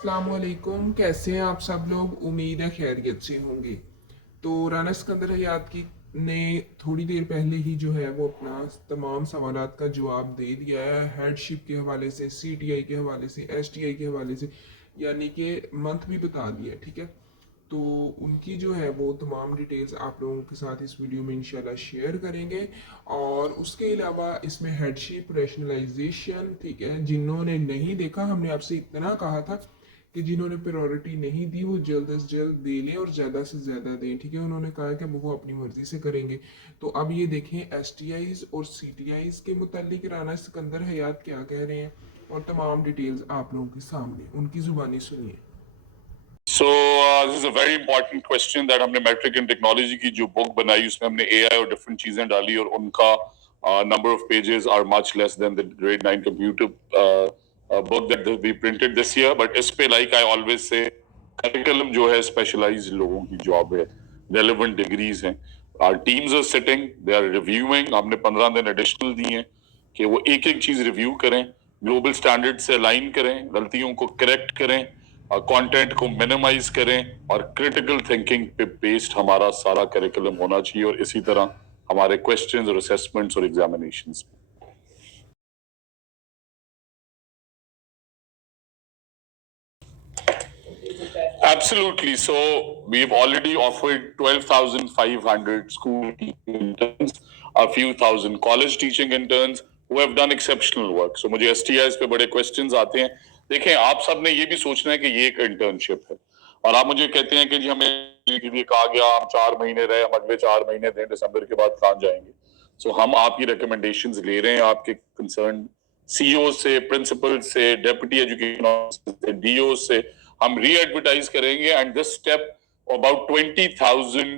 अस्सलामुअलैकुम। कैसे हैं आप सब लोग? उम्मीद है खैरियत से होंगे। तो राना सिकंदर हयात की ने थोड़ी देर पहले ही जो है वो अपना तमाम सवालात का जवाब दे दिया है, हेडशिप के हवाले से, सीटीआई के हवाले से, एसटीआई के हवाले से, यानी कि मंथ भी बता दिया है। ठीक है, तो उनकी जो है वो तमाम डिटेल्स आप लोगों के साथ इस वीडियो में इंशाल्लाह शेयर करेंगे। और उसके अलावा इसमें हेडशिप रैशनलाइजेशन, ठीक है, जिन्होंने नहीं देखा हमने आपसे इतना कहा था कि जिन्होंने प्रायोरिटी नहीं दी वो जल्द से जल्द दे लें और ज़्यादा से ज़्यादा दें। ठीक है, उन्होंने कहा कि वो अपनी मर्ज़ी से करेंगे। तो अब ये देखें एस टी आईज़ और सी टी आईज़ के मुतालिक राना सिकंदर हयात क्या कह रहे हैं, और तमाम डिटेल्स आप लोगों के सामने उनकी ज़ुबानी सुनिए। So this is a very important question that हमने metric and technology की जो book बनाई उसमें हमने AI और different चीजें डाली और उनका number of pages are much less than the grade 9 computer book that we printed this year. But इस पे like I always say curriculum जो है specialized लोगों की job है, relevant degrees हैं. Our teams are sitting, they are reviewing. हमने 15 दिन additional दिए हैं कि वो एक एक चीज रिव्यू करें, ग्लोबल स्टैंडर्ड से अलाइन करें, गलतियों को करेक्ट करें, कंटेंट को मिनिमाइज करें और क्रिटिकल थिंकिंग पे बेस्ड हमारा सारा करिकुलम होना चाहिए और इसी तरह हमारे क्वेश्चंस और असेसमेंट्स और examinations. Absolutely. So we've already offered 12,500 school interns, a few thousand college teaching interns who have done exceptional work. So मुझे STIs पे बड़े questions आते हैं। देखें, आप सब ने ये भी सोचना है कि ये एक internship है और आप मुझे कहते हैं कि जी हमें ये कहा गया हम 4 महीने रहे, हम अगले 4 महीने दें, दिसंबर के बाद कहाँ जाएंगे। So हम आपकी recommendations ले रहे हैं आपके concerned CEO से, प्रिंसिपल से, डेप्यूटी एजुकेशन ऑफिसर से, डीओ से हम री एडवर्टाइज करेंगे and this step about 20,000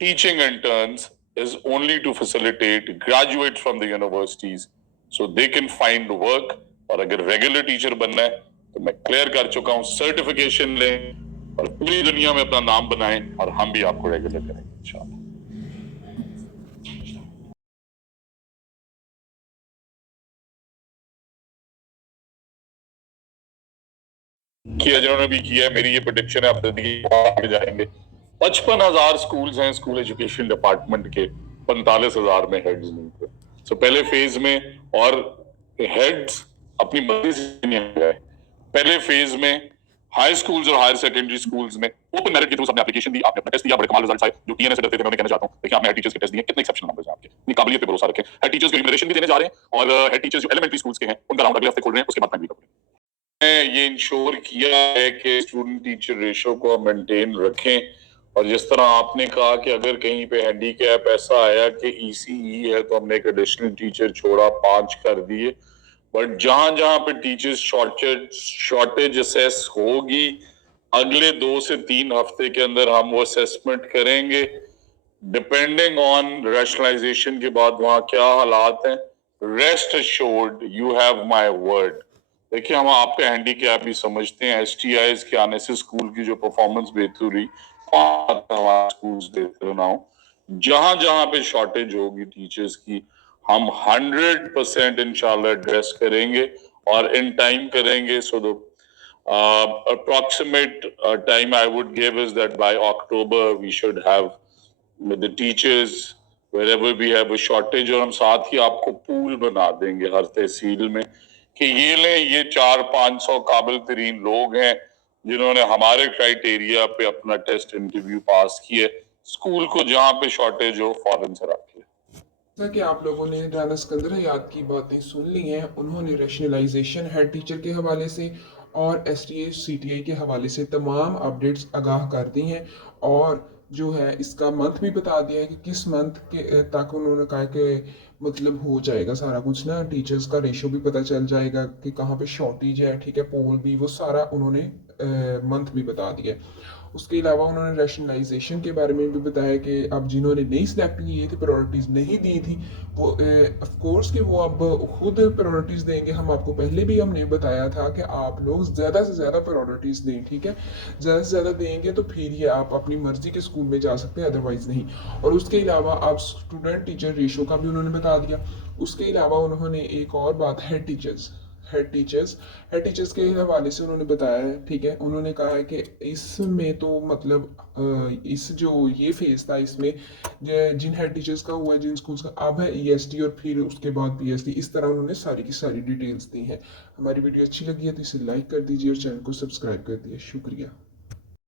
teaching interns is only to facilitate graduates from the universities so they can find work। और अगर रेगुलर टीचर बनना है तो मैं क्लियर कर चुका हूं, सर्टिफिकेशन लें और पूरी दुनिया में अपना नाम बनाएं और हम भी आपको रेगुलर करेंगे इंशाल्लाह। किया जिन्होंने भी किया है, मेरी ये प्रेडिक्शन है आप आगे जाएंगे। 55,000 स्कूल्स हैं स्कूल एजुकेशन डिपार्टमेंट के, 45,000 में हेड्स नहीं थे। सो पहले फेज में और हेड्स अपनी मर्जी से नहीं आए। पहले फेज में हाई स्कूल्स और हायर सेकेंडरी स्कूल्स में ओपन मेरिट के थ्रू सबने एप्लीकेशन दी, आपने अपना टेस्ट दिया, बड़े कमाल रिजल्ट्स आए। जो टीएनए से डरते थे मैं उन्हें कहना चाहता हूं, देखिए आपने हेड टीचर्स के टेस्ट दिए, कितने एक्सेप्शनल नंबर्स हैं आपके, अपनी काबिलियत पे भरोसा रखें। हेड टीचर्स को रिम्यूनरेशन भी देने जा रहे हैं और हेड टीचर्स जो एलिमेंट्री स्कूल्स के हैं उनका राउंड अगले हफ्ते खोल रहे हैं, उसके बाद फाइनली करेंगे। ये इंश्योर किया है कि स्टूडेंट टीचर रेशो को मेंटेन रखें और जिस तरह आपने कहा कि अगर कहीं पे हैंडीकैप ऐसा आया कि ईसीई है तो हमने एक एडिशनल टीचर छोड़ा, 5 कर दिए। बट जहां जहां पे टीचर्स शॉर्टेज असेस होगी अगले 2 से 3 हफ्ते के अंदर हम वो असेसमेंट करेंगे डिपेंडिंग ऑन रैशनलाइजेशन के बाद वहां क्या हालात हैं। Rest assured you have my word. देखिए हम आपका हैंडीकैप भी समझते हैं, एसटीआईज के आने से स्कूल की जो परफॉर्मेंस बेहतर हुई हमारे स्कूल्स बेहतर ना हो। जहां जहां पे शॉर्टेज होगी टीचर्स की हम 100% इंशाल्लाह एड्रेस करेंगे और इन टाइम करेंगे। So the approximate time I would give is that by October we should have the teachers wherever we have a shortage और हम साथ ही आपको पूल बना देंगे हर तहसील में कि ये ले ये 400-500 काबिल तरीन लोग हैं जिन्होंने हमारे क्राइटेरिया पे अपना टेस्ट इंटरव्यू पास किए। स्कूल को जहां पे शॉर्टेज हो फौरन से रखिए। जैसा कि आप लोगों ने राना सिकंदर हयात की बातें सुन ली हैं, उन्होंने रैशनलाइजेशन हेड टीचर के हवाले से और S T I C T I के हवाले से तमाम अपडेट्स आगाह कर दी हैं। और जो है इसका मंथ भी बता दिया है कि किस मंथ के तक उन्होंने कहा कि मतलब हो जाएगा सारा कुछ ना, टीचर्स का रेशो भी पता चल जाएगा कि कहाँ पे शॉर्टेज है। ठीक है, पोल भी, वो सारा उन्होंने मंथ भी बता दिया। उसके अलावा उन्होंने रैशनलाइजेशन के बारे में भी बताया कि अब जिन्होंने नहीं सिलेक्ट किए थे, प्रायोरिटीज़ नहीं दी थी, वो ऑफ कोर्स कि वो अब खुद प्रायोरिटीज़ देंगे। हम आपको पहले भी हमने बताया था कि आप लोग ज़्यादा से ज़्यादा प्रायोरिटीज़ दें। ठीक है, ज़्यादा से ज़्यादा देंगे तो फिर ही आप अपनी मर्ज़ी के स्कूल में जा सकते हैं, अदरवाइज़ नहीं। और उसके अलावा अब स्टूडेंट टीचर रेशो का भी उन्होंने बता दिया। उसके अलावा उन्होंने एक और बात, हेड टीचर्स के हवाले से उन्होंने बताया है, ठीक है। उन्होंने कहा है कि इसमें तो मतलब इस जो ये फेज था इसमें जिन हेड टीचर्स का हुआ है जिन स्कूल्स का, अब है EST और फिर उसके बाद PST, इस तरह उन्होंने सारी की सारी डिटेल्स दी हैं। हमारी वीडियो अच्छी लगी है तो इसे लाइक कर दीजिए और चैनल को सब्सक्राइब कर दिए। शुक्रिया।